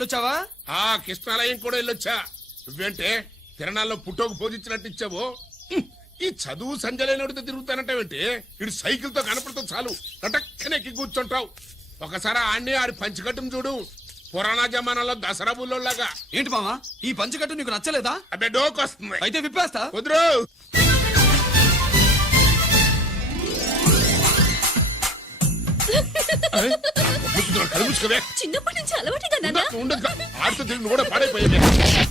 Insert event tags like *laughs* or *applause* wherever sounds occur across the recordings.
వెళ్ళొచ్చావా? ఆ కృష్ణాలయం కూడా వెళ్ళొచ్చా. నువ్వేంటే తిరణాల్లో పుట్టోకు పోజించినట్టు ఇచ్చావు. ఈ చదువు సంజలైనడితో తిరుగుతానంటావేంటి? ఇడు సైకిల్తో కనపడుతూ చాలు. కటక్కనెక్కి కూర్చుంటావు. ఒకసారి ఆడిని ఆడి పంచికట్టును చూడు. పురాణ జమానాలో దసరా బుల్లోలాగా ఏంటి మావా? ఈ పంచకట్టు నీకు నచ్చలేదా? అబ్బే డోక్ వస్తుంది అయితే విప్పేస్తా. కుదురు చిన్నప్పటి నుంచి అలవాటుగా నాన్న. ఉండదు ఆడితో తిరిగి నువ్వు కూడా పాడైపోయింది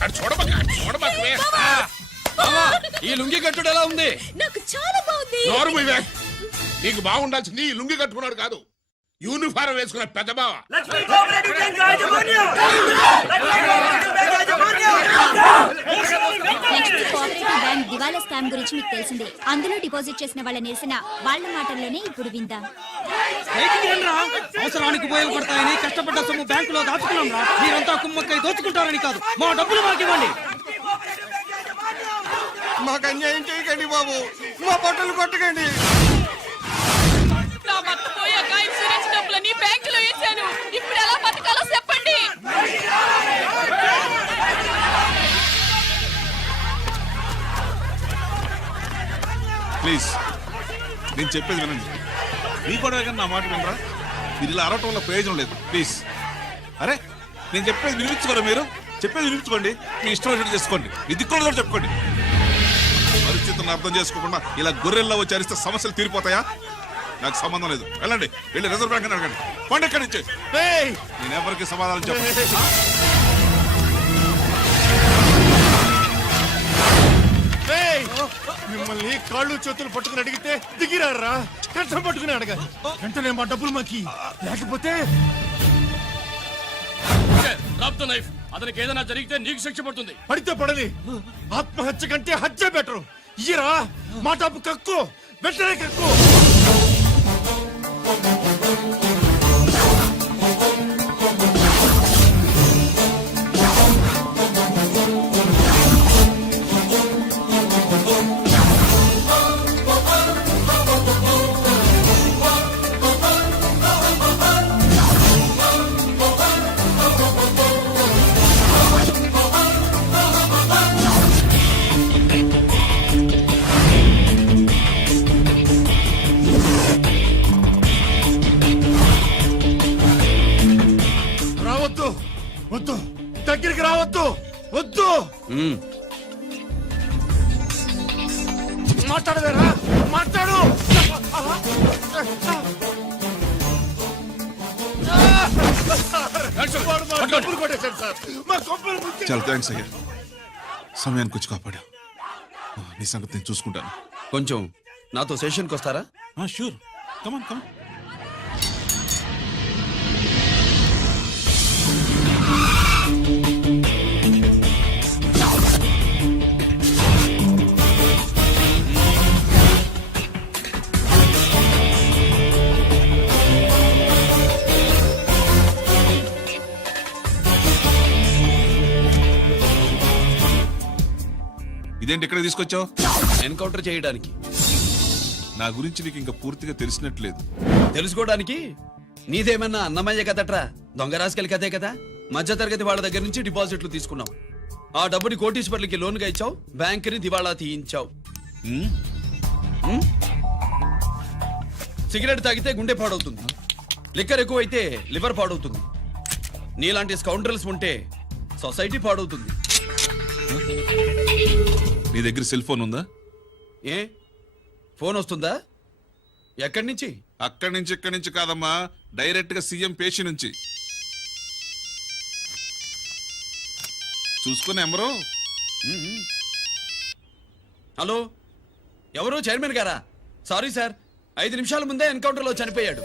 ఆడు చూడబాక చూడబాకవే మావా ఈ లుంగి కట్టుడు ఎలా ఉంది? నాకు చాలా బాగుంది. నీకు బాగుండాల్సింది ఈ లుంగి కట్టుకున్నాడు కాదు. యూనిఫారం వేసుకున్న పెద్ద బావ. లక్ష్మీ కోఆపరేటివ్ బ్యాంక్ దివాలా స్కామ్ గురించి మీకు తెలిసిందే. అందులో డిపాజిట్ చేసిన వాళ్ళ నిరసన వాళ్ళ మాటల్లోనే ఇప్పుడు విందాం. అవసరానికి ఉపయోగపడతాయని కష్టపడ్డ సొమ్ము బ్యాంకులో దాచుకున్నాం రా. మీరంతా కుమ్మక్కై దోచుకుంటారని కాదు. మా డబ్బులు మాకు ఇవ్వండి. మాకు అన్యాయం చేయకండి బాబు. మా బట్టలు కొట్టకండి. నేను చెప్పేది వినండి. మీ కూడా నా మాట వినరా? మీరు ఇలా అరవటం వల్ల ప్రయోజనం లేదు. ప్లీజ్ అరే నేను చెప్పేది వినిపించుకోరా మీరు? చెప్పేది వినిపించుకోండి. మీ ఇష్టం వచ్చినట్టు చేసుకోండి. ఇది కూడా చెప్పుకోండి. పరిస్థితులను అర్థం చేసుకోకుండా ఇలా గొర్రెల్లో వచ్చి అరిస్తే సమస్యలు తీరిపోతాయా? నాకు సంబంధం లేదు. వెళ్ళండి. వెళ్ళి రిజర్వ్ బ్యాంక్ అడగండి పండి ఎక్కడి నుంచి? నేను ఎవరికి సమాధానం చెప్పను? *laughs* మిమ్మల్ని కాళ్ళు చేతులు పట్టుకుని అడిగితే దిగిరారా? కంఠం పట్టుకుని అడగాలి. వెంటనే మా డబ్బులు మాకి. లేకపోతే నైఫ్ అతనికి ఏదైనా జరిగితే నీకు శిక్ష పడుతుంది. పడితే పడని. ఆత్మహత్య కంటే హత్య బెటరు. ఇయ్యరా మా డబ్బు కక్కు. వెంటనే కక్కు. మాట్లాడవేరా మాట్లాడు! వాడు మా డబ్బులు కొట్టేశాడు సార్. మా కొంపలు ముంచె- చాలా థ్యాంక్స్ అయ్యా. సమయానికి వచ్చి కాపాడా నీ సంగతి నేను చూసుకుంటాను. కొంచెం నాతో సెషన్కి వస్తారా? షూర్ కమన్ కమన్ ఇదేంటి ఇక్కడ తీసుకొచ్చావు? ఎన్కౌంటర్ చేయడానికి. నా గురించి నీకు ఇంకా పూర్తిగా తెలిసినట్లేదు. తెలుసుకోవడానికి? నీదేమన్నా అన్నమయ్య కదట్రా దొంగ రాసుకెళ్ళి కదే కదా? మధ్య తరగతి వాళ్ళ దగ్గర నుంచి డిపాజిట్లు తీసుకున్నావు. ఆ డబ్బుని కోటీశ్వర్లకి లోన్గా ఇచ్చావు బ్యాంకుని దివాళా తీయించావు. ఉమ్? సిగరెట్ తాగితే గుండె పాడవుతుంది. లిక్కర్ ఎక్కువైతే లివర్ పాడవుతుంది. నీలాంటి స్కౌండ్రల్స్ ఉంటే సొసైటీ పాడవుతుంది. నీ దగ్గర సెల్ ఫోన్ ఉందా? ఏ? ఫోన్ వస్తుందా? ఎక్కడి నుంచి? అక్కడి నుంచి ఇక్కడి నుంచి కాదమ్మా. డైరెక్ట్గా సీఎం పేషి నుంచి. చూసుకుని ఎవరో. హలో? ఎవరు? చైర్మన్ గారా? Sorry sir. ఐదు నిమిషాల ముందే ఎన్కౌంటర్లో చనిపోయాడు.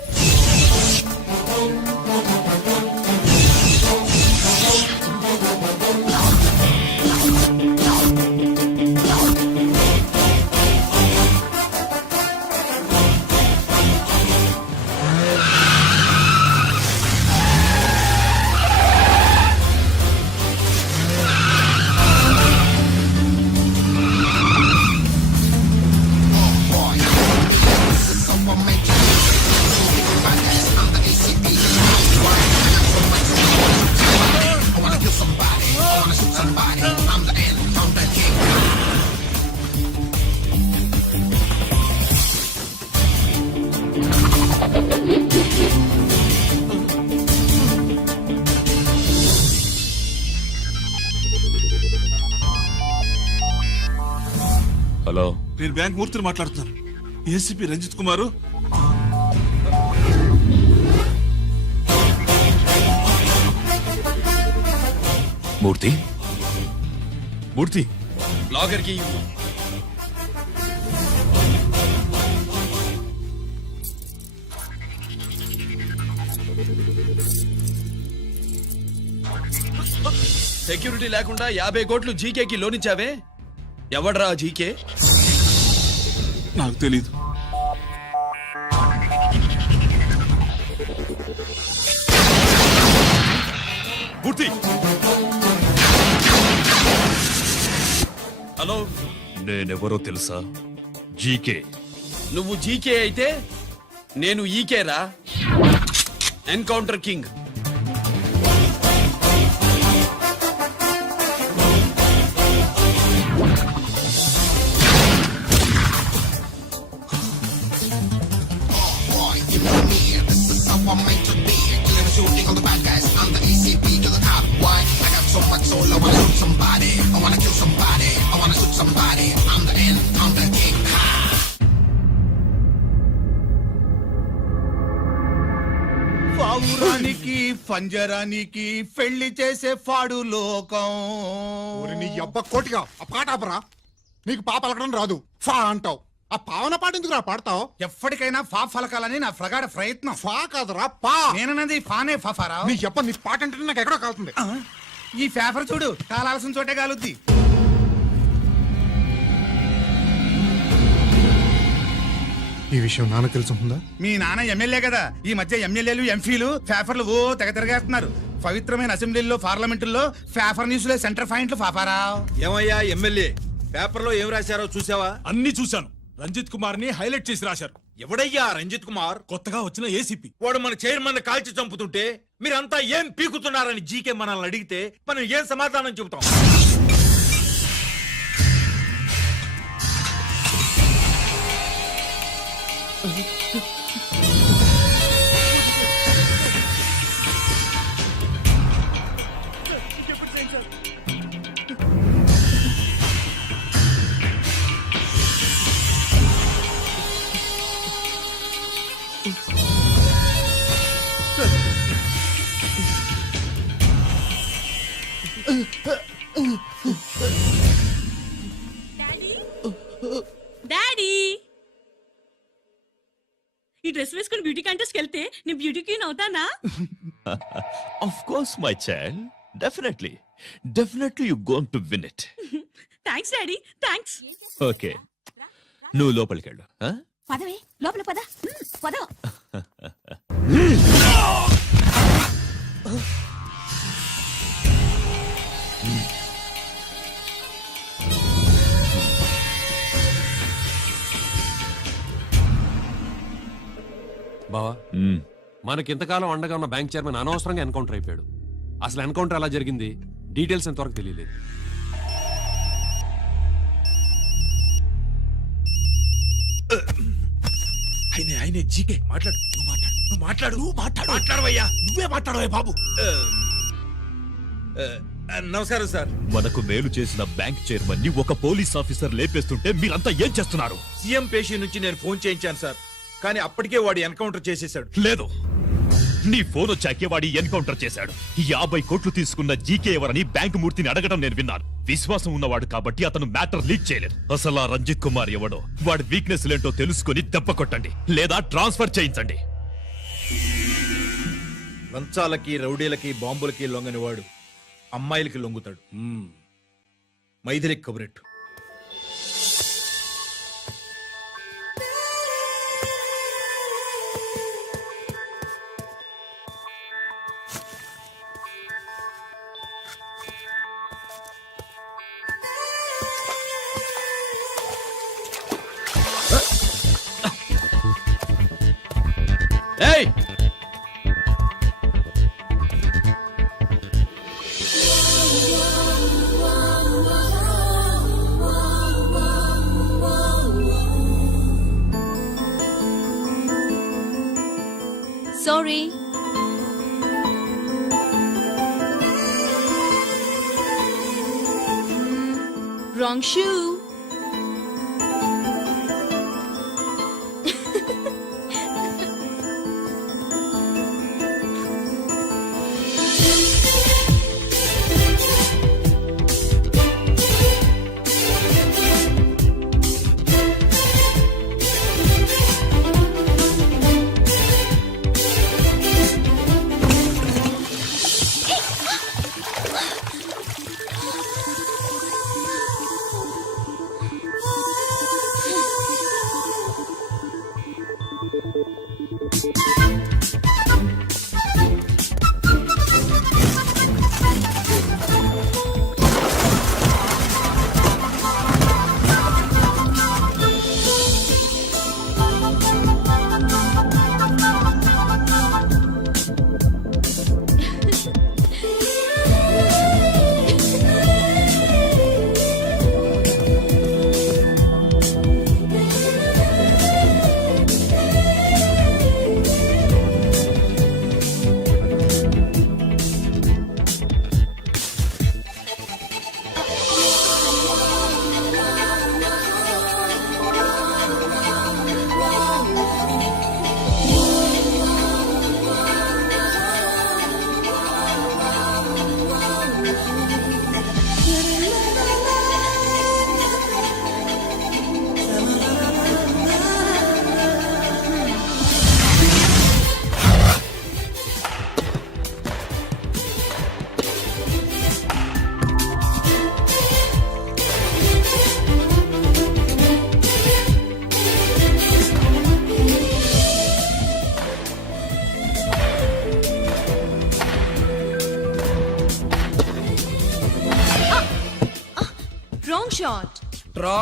నేను బ్యాంక్ మూర్తిని మాట్లాడుతున్నాను. ఏసీపీ రంజిత్ కుమారు. మూర్తి? మూర్తి. లాగర్కి ఇవ్వు. సెక్యూరిటీ లేకుండా యాభై కోట్లు జీకేకి లోన్ ఇచ్చావే ఎవడ్రా జీకే? నాకు తెలీదు. హలో. నేనెవరో తెలుసా? జీకే. నువ్వు జీకే అయితే నేను ఈకేరా. ఎన్కౌంటర్ కింగ్ పావురానికి పంజరానికి పెళ్ళి చేసే ఫాడు లోకం. నీ అబ్బ కోటిగా ఆ పాట ఆపరా. నీకు పాప పలకడం రాదు. ఫా అంటావు. ఆ పావన పాట ఎందుకు రా పాడతావు? ఎప్పటికైనా ఫా ఫలకాలని నా ప్రగాఢ ప్రయత్నం. ఫా కాదురా పా. నేనన్నది ఫానే ఫాఫారా నీ చెప్ప నీ పాట అంటే నాకు ఎక్కడో కాలుతుంది. ఈ పేపర్ చూడు కాలాల్సిన చోటే కాలుద్ది. ఈ విషయం నాన్న తెలుసుందా మీ నాన్న ఎమ్మెల్యే కదా. ఈ మధ్య ఎమ్మెల్యేలు ఎంపీలు పేపర్లు ఓ తెగ తిరగేస్తున్నారు పవిత్రమైన అసెంబ్లీల్లో పార్లమెంటుల్లో పేపర్ న్యూస్లో సెంటర్ పాయింట్లు ఫాఫారా ఏమయ్యా ఎమ్మెల్యే పేపర్లో ఏం రాశారో చూసావా అన్ని చూశాను. రంజిత్ కుమార్ని హైలైట్ చేసి రాశారు. ఎవడయ్యా రంజిత్ కుమార్? కొత్తగా వచ్చిన ఏసీపీ వాడు మన చైర్మన్ కాల్చి చంపుతుంటే మీరంతా ఏం పీకుతున్నారని జీకే మనల్ని అడిగితే మనం ఏం సమాధానం చెబుతాం? డాడీ డ్రెస్ వేసుకుని బ్యూటీ కాంటెస్ట్కి వెళ్తే నేను బ్యూటీ క్వీన్ అవుతానా? Of course my child definitely definitely you going to win it thanks daddy thanks okay నువ్వు లోపలికి వెళ్ళు ఆ? పదవే లోపల పద. *laughs* పద. *laughs* బావా. మనకి ఇంతకాలం అండగా ఉన్న బ్యాంక్ చైర్మన్ అనవసరంగా ఎన్కౌంటర్ అయిపోయాడు. అసలు ఎన్కౌంటర్ ఎలా జరిగింది? డీటెయిల్స్ ఎంతవరకు తెలియలేదు. ఆయనే ఆయనే జీకే మాట్లాడు. నువ్వు మాట్లాడు. నువ్వు మాట్లాడు. నువ్వు మాట్లాడు. మాట్లాడవయ్యా. నువ్వే మాట్లాడవయ్యా బాబు. నమస్కారం సార్. మనకు మేలు చేసిన బ్యాంక్ చైర్మన్ని ఒక పోలీస్ ఆఫీసర్ లేపేస్తుంటే మీరంతా ఏం చేస్తున్నారు? సీఎం పేషి నుంచి నేను ఫోన్ చేయించాను సార్. కానీ అప్పటికే వాడు ఎన్కౌంటర్ చేసేసాడు లేదు. నీ ఫోన్ వచ్చాకే వాడి ఎన్కౌంటర్ చేశాడు. యాభై కోట్లు తీసుకున్న జీకే ఎవరని బ్యాంకు మూర్తిని అడగడం నేను విన్నాను. విశ్వాసం ఉన్నవాడు కాబట్టి అతను మ్యాటర్ లీక్ చేయలేదు. అసలు ఆ రంజిత్ కుమార్ ఎవడో? వాడి వీక్నెస్ ఏంటో తెలుసుకొని దెబ్బ కొట్టండి. లేదా ట్రాన్స్ఫర్ చేయించండి. లంచాలకి రౌడీలకి బాంబులకి లొంగని వాడు అమ్మాయిలకి లొంగుతాడు. మైథిలికి కబురెట్టు. Sorry wrong shoe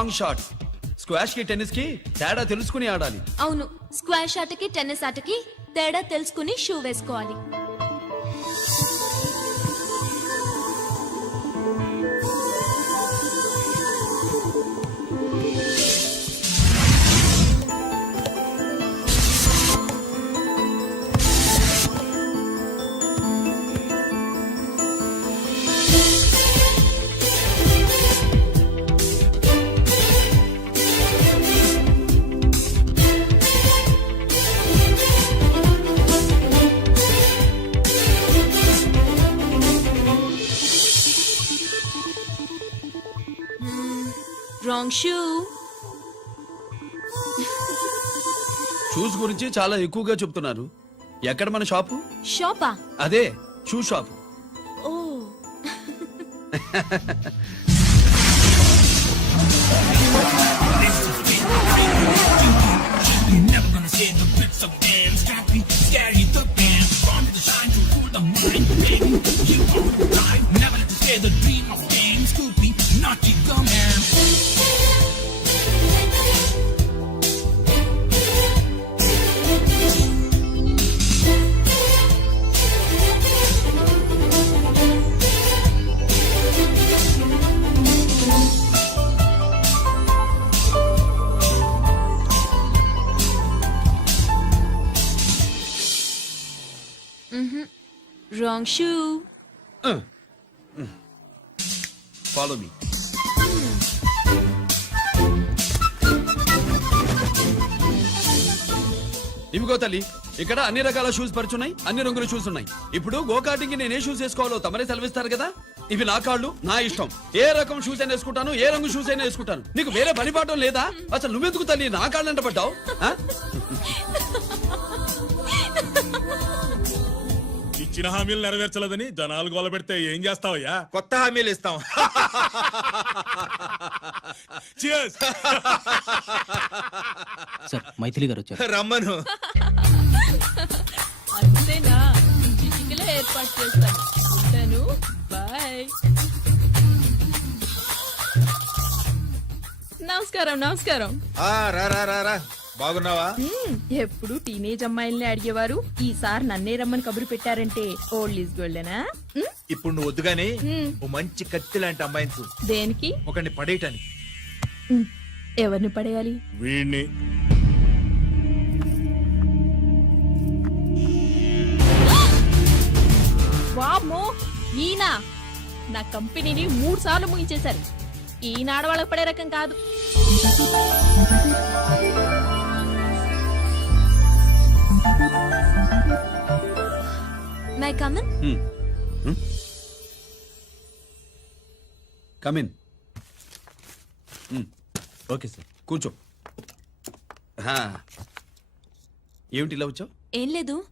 long shot స్క్వాష్కి టెన్నిస్కి తేడా తెలుసుకుని ఆడాలి. అవును స్క్వాష్ ఆటకి టెన్నిస్ ఆటకి తేడా తెలుసుకుని షూ వేసుకోవాలి. రాంగ్ షూ షూస్ గురించి చాలా ఎక్కువగా చెప్తున్నారు. ఎక్కడ మన షాపు? షాపా? అదే షూ షాప్ ఓ. *laughs* Wrong shoe follow me. ఇవిగో తల్లి ఇక్కడ అన్ని రకాల షూస్ పరుచున్నాయి అన్ని రంగుల షూస్ ఉన్నాయి. ఇప్పుడు గోకాటింగ్ నేను ఏ షూస్ వేసుకోవాలో తమరే సెలవిస్తారు కదా? ఇవి నా కాళ్ళు నా ఇష్టం. ఏ రకం షూస్ అయినా వేసుకుంటాను ఏ రంగు షూస్ అయినా వేసుకుంటాను. నీకు వేరే పనిపాటం లేదా? అసలు నువ్వెందుకు తల్లి నా కాళ్ళంట పడ్డావు? ఇచ్చిన హామీలు నెరవేర్చలేదని జనాలు గోల పెడితే ఏం చేస్తావయ్యా? కొత్త హామీలు ఇస్తాం. Cheers. సార్ మైథిలి గారు వచ్చారు. రమ్మను. అంతేనా? చిటికలో ఏర్పాటు చేస్తాను ఉంటాను. బాయ్. నమస్కారం నమస్కారం. ఆ, రా రా రా రా. బాగున్నావా? ఎప్పుడు టీనేజ్ అమ్మాయిల్ని అడిగేవారు. ఈసారి నన్నే రమ్మని కబురు పెట్టారంటే ఓల్డ్ ఈజ్ గోల్డెనా ఇప్పుడు నువ్వు వద్దుగాని. ఓ మంచి కత్తి లాంటి అమ్మాయిని చూ దేనికి? ఒకరిని పడేయటానికి. ఎవరిని పడేయాలి? వీణ్ణి. వామ్మో ఈయన! నా కంపెనీని మూడు సార్లు ముగించేశారు. ఈయన ఆడవాళ్ళకి పడే రకం కాదు. మై. హ్మ్? Come in. Hmm. Okay sir కూర్చో. హా. ఏమిటి ఇలా వచ్చావు? ఏం లేదు.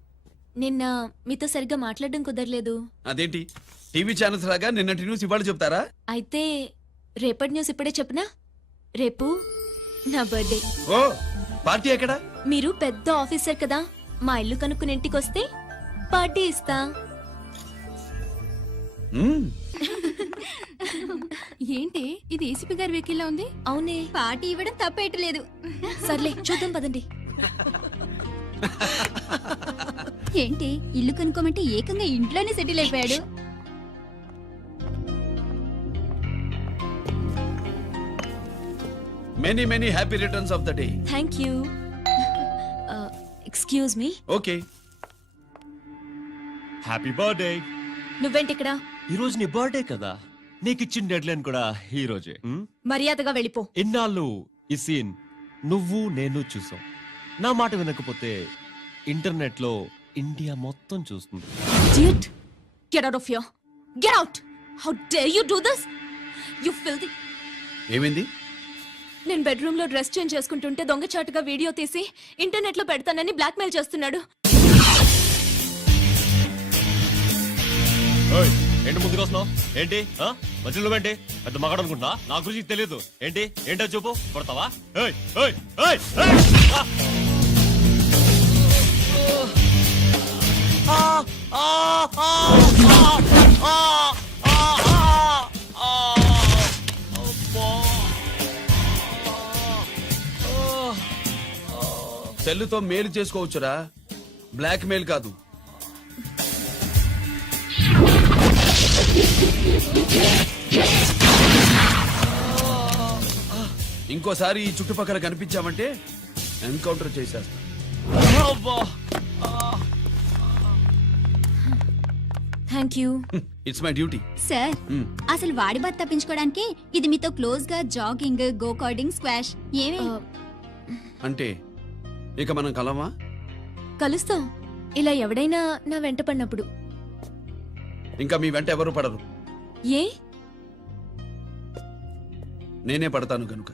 నిన్న మీతో సరిగ్గా మాట్లాడడం కుదరలేదు. అదేంటి? టీవీ ఛానల్స్ లాగా నిన్నటి న్యూస్ ఇవాళ చెప్తారా? అయితే రేపటి న్యూస్ ఇప్పుడే చెప్పనా? రేపు నా బర్త్డే. ఓ పార్టీ ఎక్కడా? మీరు పెద్ద ఆఫీసర్ కదా. మా ఇల్లు కనుక్కుని ఇంటికి వస్తే పార్టీ ఇస్తా. ఏంటి? ఇది ఏసీపీ గారి వెహికల్ ఉంది? అవునే. పార్టీ ఇవ్వడం తప్పేయట్లేదు సర్లే చూద్దాం పదండి. ఏంటి? ఇల్లు కొనుక్కోమంటే ఏకంగా ఇంట్లోనే సెటిల్ అయిపోయాడు. Many many happy returns of the day thank you excuse me okay happy birthday నువ్వేంటి ఇక్కడ ఈ రోజు నీ బర్త్డే కదా నీకు ఇచ్చిన డెడ్ లైన్ కూడా ఈ రోజే ఉమ్? మర్యాదగా వెళ్ళిపో ఇన్నాళ్ళు ఈ సీన్ నువ్వు నేను చూసాం నా మాట వినకపోతే ఇంటర్నెట్లో ఇండియా మొత్తం చూస్తుంది Idiot! Get out of here! Get out! How dare you do this? You filthy! ఏమైంది నేను బెడ్రూమ్లో డ్రెస్ చేంజ్ చేసుకుంటుంటే దొంగచాటుగా వీడియో తీసి ఇంటర్నెట్లో పెడతానని బ్లాక్మెయిల్ చేస్తున్నాడు ఏంటి ముందుకు వస్తున్నావు? ఏంటి? మధ్యలో ఏంటి పెద్ద మగాడు అనుకుంటా నా గురించి తెలియదు ఏంటి? ఏంటో చూపు. కొడతావా? సెల్లుతో మేలు చేసుకోవచ్చురా. బ్లాక్ మెయిల్ కాదు. ఇంకోసారి ఈ చుట్టుపక్కల కనిపించామంటే ఎన్కౌంటర్ చేసేస్తా. Thank you it's my duty sir అసలు వాడి బాధ తప్పించుకోవడానికి ఇది మీతో క్లోజ్గా జాగింగ్ గో కార్డింగ్ స్క్వాష్ ఏమే అంటే ఇక మనం కలవా? కలుస్తాం. ఇలా ఎవడైనా నా వెంట పడినప్పుడు. ఇంకా మీ వెంట ఎవరు పడరు. ఏ? నేనే పడతాను కనుక